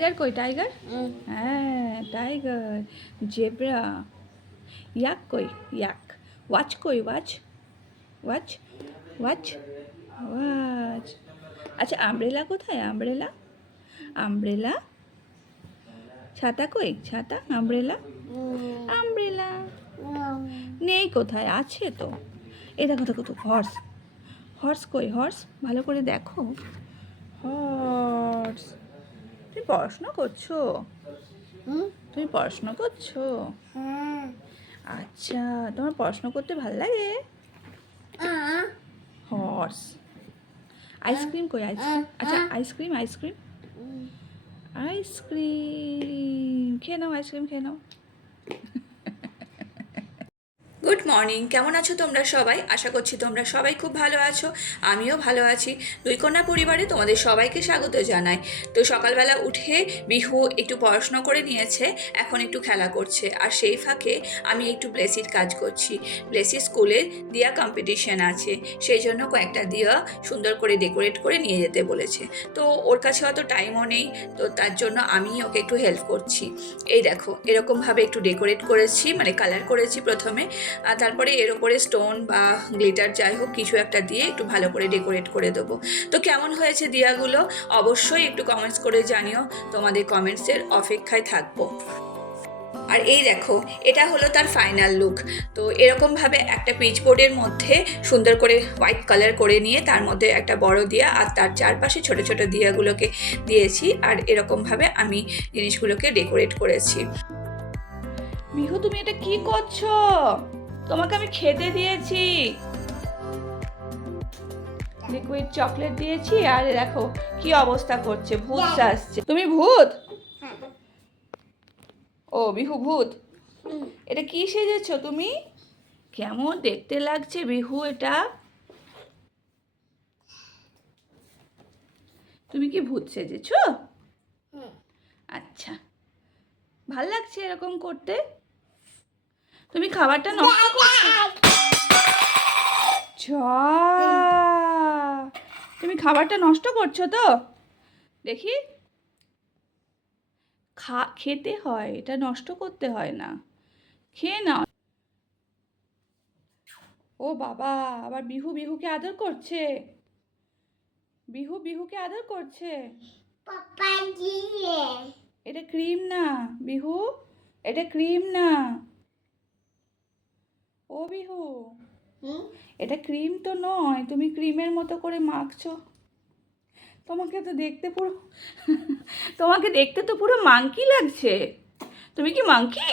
tiger कोई tiger हाँ tiger zebra याक कोई याक वाच कोई वाच वाच वाच वाच अच्छा अम्ब्रेला कोथाय अम्ब्रेला अम्ब्रेला छाता कोई छाता अम्ब्रेला अम्ब्रेला নেই কোথায় আছে তো এই দেখো দেখো তো হর্স হর্স কই হর্স ভালো করে দেখো হর্স তুমি পড়াশোনা করছো তুমি পড়াশোনা করছো আচ্ছা তোমার পড়াশোনা করতে ভালো লাগে হর্স আইসক্রিম কই আইসক্রিম আচ্ছা আইসক্রিম আইসক্রিম আইসক্রিম খেয়ে নাও আইসক্রিম খেয়ে নাও গুড মর্নিং কেমন আছো তোমরা সবাই আশা করছি তোমরা সবাই খুব ভালো আছো আমিও ভালো আছি দুই কন্যা পরিবারে তোমাদের সবাইকে স্বাগত জানাই তো সকালবেলা উঠে বিহু একটু পড়াশোনা করে নিয়েছে এখন একটু খেলা করছে আর সেই ফাঁকে আমি একটু ব্লেসির কাজ করছি ব্লেসির স্কুলে দিয়া কম্পিটিশন আছে সেই জন্য কয়েকটা দিয়া সুন্দর করে ডেকোরেট করে নিয়ে যেতে বলেছে তো ওর কাছে অত টাইমও নেই তো তার জন্য আমি ওকে একটু হেল্প করছি এই দেখো এরকমভাবে একটু ডেকোরেট করেছি মানে কালার করেছি প্রথমে আর তারপরে এর ওপরে স্টোন বা গ্লিটার যাই হোক কিছু একটা দিয়ে একটু ভালো করে ডেকোরেট করে দেবো তো কেমন হয়েছে দিয়াগুলো অবশ্যই একটু কমেন্টস করে জানিও তোমাদের কমেন্টসের অপেক্ষায় থাকবো আর এই দেখো এটা হলো তার ফাইনাল লুক তো এরকমভাবে একটা পিচবোর্ডের মধ্যে সুন্দর করে হোয়াইট কালার করে নিয়ে তার মধ্যে একটা বড় দিয়া আর তার চারপাশে ছোট ছোট দিয়াগুলোকে দিয়েছি আর এরকমভাবে আমি জিনিসগুলোকে ডেকোরেট করেছি বিহু তুমি এটা কি করছো তোমাকে আমি খেতে দিয়েছি লিকুইড চকলেট দিয়েছি আর দেখো কি অবস্থা করছে ভূত সাজছে তুমি ভূত ও বিহু ভূত এটা কি সেজেছো তুমি কেমন দেখতে লাগছে বিহু এটা তুমি কি ভূত সেজেছো আচ্ছা ভাল লাগছে এরকম করতে তুমি খাবারটা নষ্ট করছো তুমি খাবারটা নষ্ট করছো তো দেখি খেতে হয় এটা নষ্ট করতে হয় না খেয়ে নাও ও বাবা আবার বিহু বিহুকে আদর করছে বিহু বিহুকে আদর করছে এটা ক্রিম না বিহু এটা ক্রিম না ও বিহু এটা ক্রিম তো নয় তুমি ক্রিমের মতো করে মাখছো তোমাকে দেখতে তো পুরো মাংকি লাগছে তুমি কি মাংকি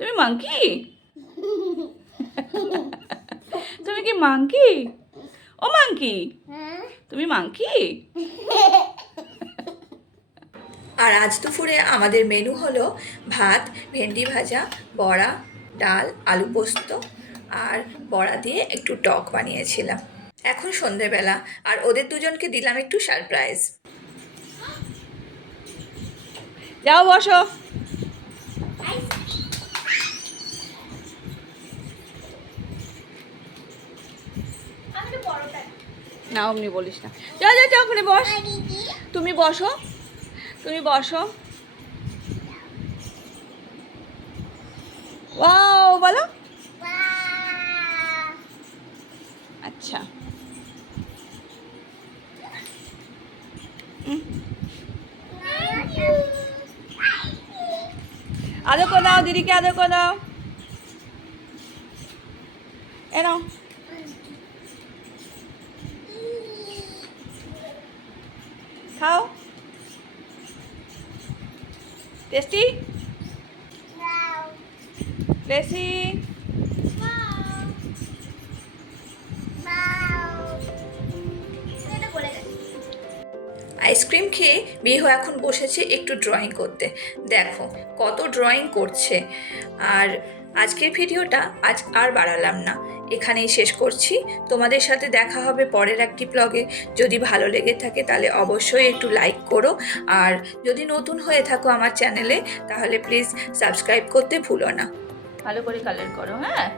তুমি মাংকি তুমি কি মাংকি ও মাংকি তুমি মাংকি আর আজ দুপুরে আমাদের মেনু হলো ভাত ভেন্ডি ভাজা বড়া ডাল আলু পোস্ত আর বড়া দিয়ে একটু টক বানিয়েছিলাম এখন সন্ধেবেলা আর ওদের দুজনকে দিলাম একটু সারপ্রাইজ যাও বসো না অমনি বলিস না যাও যাও যাও ওখানে বস তুমি বসো তুমি বসো ওয়াও বলো আচ্ছা আদর করে দাও দিদিকে আদর করে দাও এ নাও খাও টেস্টি লেসি আইসক্রিম খেয়ে বিহু এখন বসেছে একটু ড্রয়িং করতে দেখো কত ড্রয়িং করছে আর আজকের ভিডিওটা আজ আর বাড়ালাম না এখানেই শেষ করছি তোমাদের সাথে দেখা হবে পরের একটি ব্লগে যদি ভালো লেগে থাকে তাহলে অবশ্যই একটু লাইক করো আর যদি নতুন হয়ে থাকো আমার চ্যানেলে তাহলে প্লিজ সাবস্ক্রাইব করতে ভুলো না ভালো করে কালার করো হ্যাঁ